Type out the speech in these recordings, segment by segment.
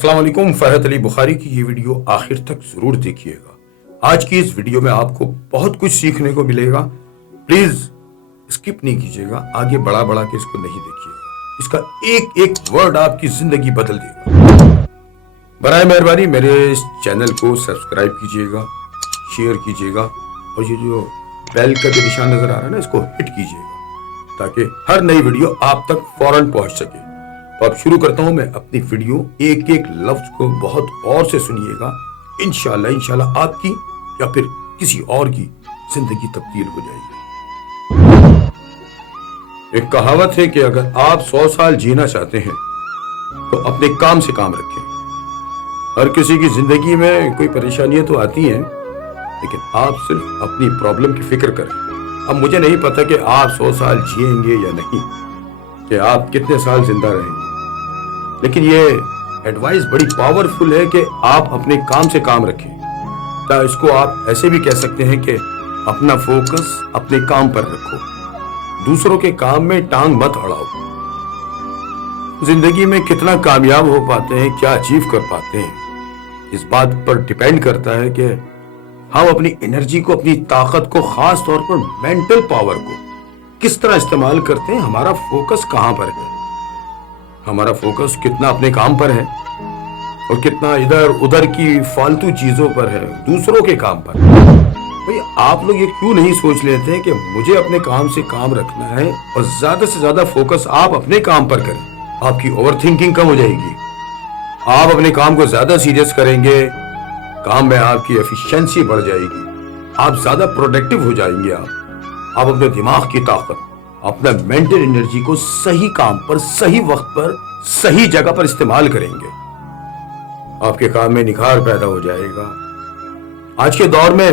अस्सलाम वालेकुम। फहद अली बुखारी की ये वीडियो आखिर तक जरूर देखिएगा। आज की इस वीडियो में आपको बहुत कुछ सीखने को मिलेगा। प्लीज स्किप नहीं कीजिएगा, आगे बढ़ा बढ़ा के इसको नहीं देखिएगा। इसका एक एक वर्ड आपकी जिंदगी बदल देगा। बराए मेहरबानी मेरे इस चैनल को सब्सक्राइब कीजिएगा, शेयर कीजिएगा और ये जो बेल का जो निशान नजर आ रहा है ना, इसको हिट कीजिएगा ताकि हर नई वीडियो आप तक फौरन पहुंच सके। तो अब शुरू करता हूं मैं अपनी वीडियो। एक एक लफ्ज को बहुत और से सुनिएगा। इंशाल्लाह आपकी या फिर किसी और की जिंदगी तब्दील हो जाएगी। एक कहावत है कि अगर आप 100 साल जीना चाहते हैं तो अपने काम से काम रखें। हर किसी की जिंदगी में कोई परेशानियां तो आती हैं, लेकिन आप सिर्फ अपनी प्रॉब्लम की फिक्र करें। अब मुझे नहीं पता कि आप 100 साल जिएंगे या नहीं, कि आप कितने साल जिंदा रहेंगे, लेकिन ये एडवाइस बड़ी पावरफुल है कि आप अपने काम से काम रखें। तो इसको आप ऐसे भी कह सकते हैं कि अपना फोकस अपने काम पर रखो, दूसरों के काम में टांग मत अड़ाओ। जिंदगी में कितना कामयाब हो पाते हैं, क्या अचीव कर पाते हैं, इस बात पर डिपेंड करता है कि हम अपनी एनर्जी को, अपनी ताकत को, खास तौर पर मेंटल पावर को किस तरह इस्तेमाल करते हैं। हमारा फोकस कहां पर है, हमारा फोकस कितना अपने काम पर है और कितना इधर उधर की फालतू चीजों पर है, दूसरों के काम पर। भाई आप लोग ये क्यों नहीं सोच लेते हैं कि मुझे अपने काम से काम रखना है और ज्यादा से ज्यादा फोकस आप अपने काम पर करें। आपकी ओवर थिंकिंग कम हो जाएगी, आप अपने काम को ज्यादा सीरियस करेंगे, काम में आपकी एफिशिएंसी बढ़ जाएगी, आप ज्यादा प्रोडक्टिव हो जाएंगे। आप अपने दिमाग की ताकत, अपना मेंटल एनर्जी को सही काम पर, सही वक्त पर, सही जगह पर इस्तेमाल करेंगे। आपके काम में निखार पैदा हो जाएगा। आज के दौर में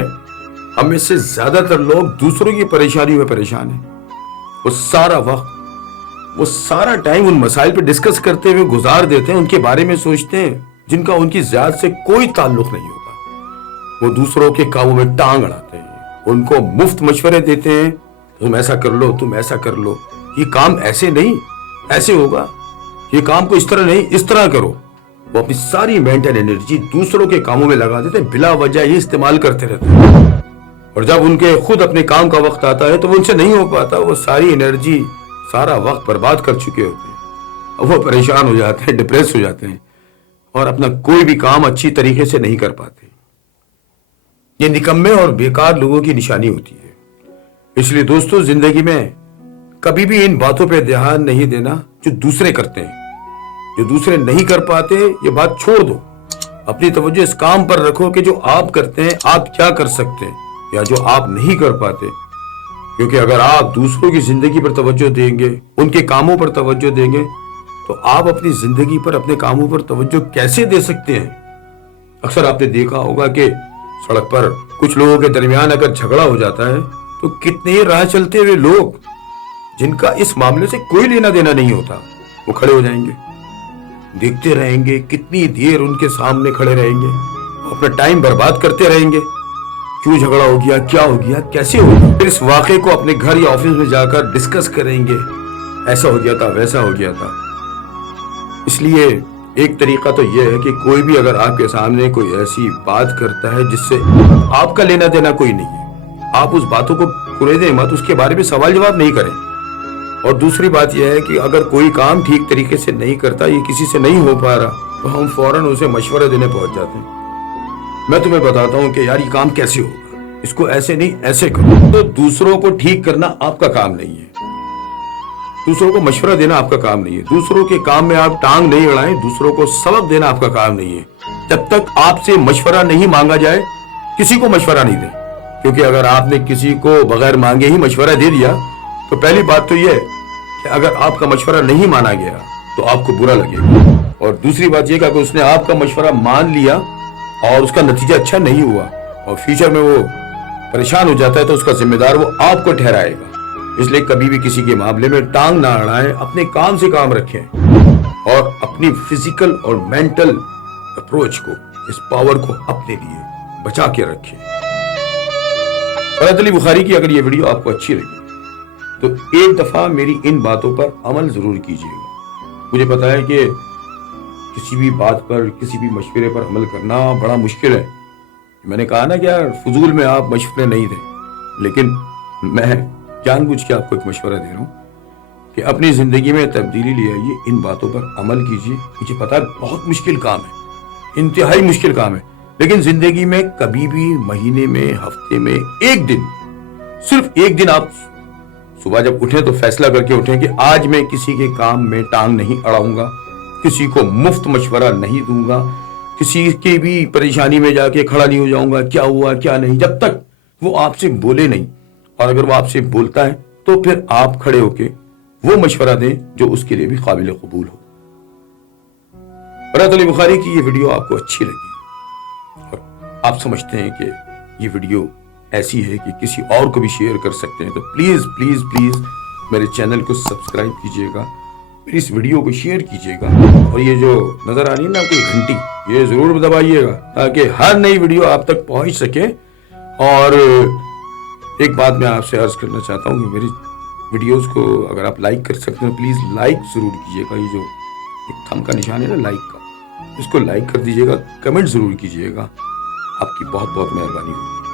हम में से ज्यादातर लोग दूसरों की परेशानी में परेशान हैं। वो सारा वक्त, वो सारा टाइम उन मसाइल पर डिस्कस करते हुए गुजार देते हैं, उनके बारे में सोचते हैं जिनका उनकी ज़ात से कोई ताल्लुक नहीं होता। वो दूसरों के कामों में टांग अड़ाते हैं, उनको मुफ्त मशवरे देते हैं, तुम ऐसा कर लो, तुम ऐसा कर लो, ये काम ऐसे नहीं ऐसे होगा, ये काम को इस तरह नहीं इस तरह करो। वो अपनी सारी मेंटल एनर्जी दूसरों के कामों में लगा देते हैं, बिला वजह ही इस्तेमाल करते रहते हैं। और जब उनके खुद अपने काम का वक्त आता है तो वो उनसे नहीं हो पाता। वो सारी एनर्जी, सारा वक्त बर्बाद कर चुके होते हैं। अब वो परेशान हो जाते हैं, डिप्रेस हो जाते हैं और अपना कोई भी काम अच्छी तरीके से नहीं कर पाते। ये निकम्मे और बेकार लोगों की निशानी होती है। इसलिए दोस्तों, जिंदगी में कभी भी इन बातों पे ध्यान नहीं देना जो दूसरे करते हैं। जो दूसरे नहीं कर पाते ये बात छोड़ दो, अपनी तवज्जो इस काम पर रखो कि जो आप करते हैं आप क्या कर सकते हैं या जो आप नहीं कर पाते। क्योंकि अगर आप दूसरों की जिंदगी पर तवज्जो देंगे, उनके कामों पर तवज्जो देंगे, तो आप अपनी जिंदगी पर, अपने कामों पर तवज्जो कैसे दे सकते हैं। अक्सर आपने देखा होगा कि सड़क पर कुछ लोगों के दरमियान अगर झगड़ा हो जाता है तो कितने ही राह चलते हुए लोग जिनका इस मामले से कोई लेना देना नहीं होता, वो खड़े हो जाएंगे, देखते रहेंगे, कितनी देर उनके सामने खड़े रहेंगे, अपना टाइम बर्बाद करते रहेंगे। क्यों झगड़ा हो गया, क्या हो गया, कैसे हो गया, फिर इस वाक़े को अपने घर या ऑफिस में जाकर डिस्कस करेंगे, ऐसा हो गया था, वैसा हो गया था। इसलिए एक तरीका तो यह है कि कोई भी अगर आपके सामने कोई ऐसी बात करता है जिससे आपका लेना देना कोई नहीं है, आप उस बातों को कुरेदें मत, उसके बारे में सवाल जवाब नहीं करें। और दूसरी बात यह है कि अगर कोई काम ठीक तरीके से नहीं करता, ये किसी से नहीं हो पा रहा, तो हम फौरन उसे मशवरे देने पहुंच जाते हैं। मैं तुम्हें बताता हूं कि यार ये काम कैसे होगा, इसको ऐसे नहीं ऐसे करो। तो दूसरों को ठीक करना आपका काम नहीं है, दूसरों को मशवरा देना आपका काम नहीं है, दूसरों के काम में आप टांग नहीं अड़ाएं, दूसरों को सबक देना आपका काम नहीं है। जब तक आपसे मशवरा नहीं मांगा जाए, किसी को मशवरा नहीं दें। क्योंकि अगर आपने किसी को बगैर मांगे ही मशवरा दे दिया तो पहली बात तो यह कि अगर आपका मशवरा नहीं माना गया तो आपको बुरा लगेगा। और दूसरी बात यह कि अगर उसने आपका मशवरा मान लिया और उसका नतीजा अच्छा नहीं हुआ और फ्यूचर में वो परेशान हो जाता है, तो उसका जिम्मेदार वो आपको ठहराएगा। इसलिए कभी भी किसी के मामले में टांग ना अड़ाएं, अपने काम से काम रखें और अपनी फिजिकल और मेंटल अप्रोच को, इस पावर को अपने लिए बचा के रखें। फहद अली बुखारी की अगर ये वीडियो आपको अच्छी लगी तो एक दफा मेरी इन बातों पर अमल जरूर कीजिएगा। मुझे पता है कि کسی بھی بات پر، کسی بھی مشورے پر عمل کرنا بڑا مشکل ہے. میں نے کہا نا کہ یار فضول میں آپ مشورے نہیں دیں، لیکن میں جان بوجھ کے آپ کو ایک مشورہ دے رہا ہوں کہ اپنی زندگی میں تبدیلی لے آئیے، ان باتوں پر عمل کیجیے. مجھے پتا ہے بہت مشکل کام ہے، انتہائی مشکل کام ہے، لیکن زندگی میں کبھی بھی مہینے میں، ہفتے میں ایک دن، صرف ایک دن آپ صبح جب اٹھیں تو فیصلہ کر کے اٹھیں کہ آج میں کسی کے کام میں ٹانگ نہیں اڑاؤں گا، کسی کو مفت مشورہ نہیں دوں گا، کسی کی بھی پریشانی میں جا کے کھڑا نہیں ہو جاؤں گا کیا ہوا کیا نہیں، جب تک وہ آپ سے بولے نہیں. اور اگر وہ آپ سے بولتا ہے تو پھر آپ کھڑے ہو کے وہ مشورہ دیں جو اس کے لیے بھی قابل قبول ہو. روایت علی بخاری کی یہ ویڈیو آپ کو اچھی لگی اور آپ سمجھتے ہیں کہ یہ ویڈیو ایسی ہے کہ کسی اور کو بھی شیئر کر سکتے ہیں، تو پلیز پلیز پلیز میرے چینل کو سبسکرائب کیجئے گا، میری اس ویڈیو کو شیئر کیجئے گا، اور یہ جو نظر آ رہی ہے نا کوئی گھنٹی، یہ ضرور دبائیے گا تاکہ ہر نئی ویڈیو آپ تک پہنچ سکے. اور ایک بات میں آپ سے عرض کرنا چاہتا ہوں کہ میری ویڈیوز کو اگر آپ لائک کر سکتے ہیں پلیز لائک ضرور کیجئے گا. یہ جو ایک تھم کا نشان ہے نا لائک کا، اس کو لائک کر دیجئے گا، کمنٹ ضرور کیجئے گا. آپ کی بہت بہت مہربانی ہوگی.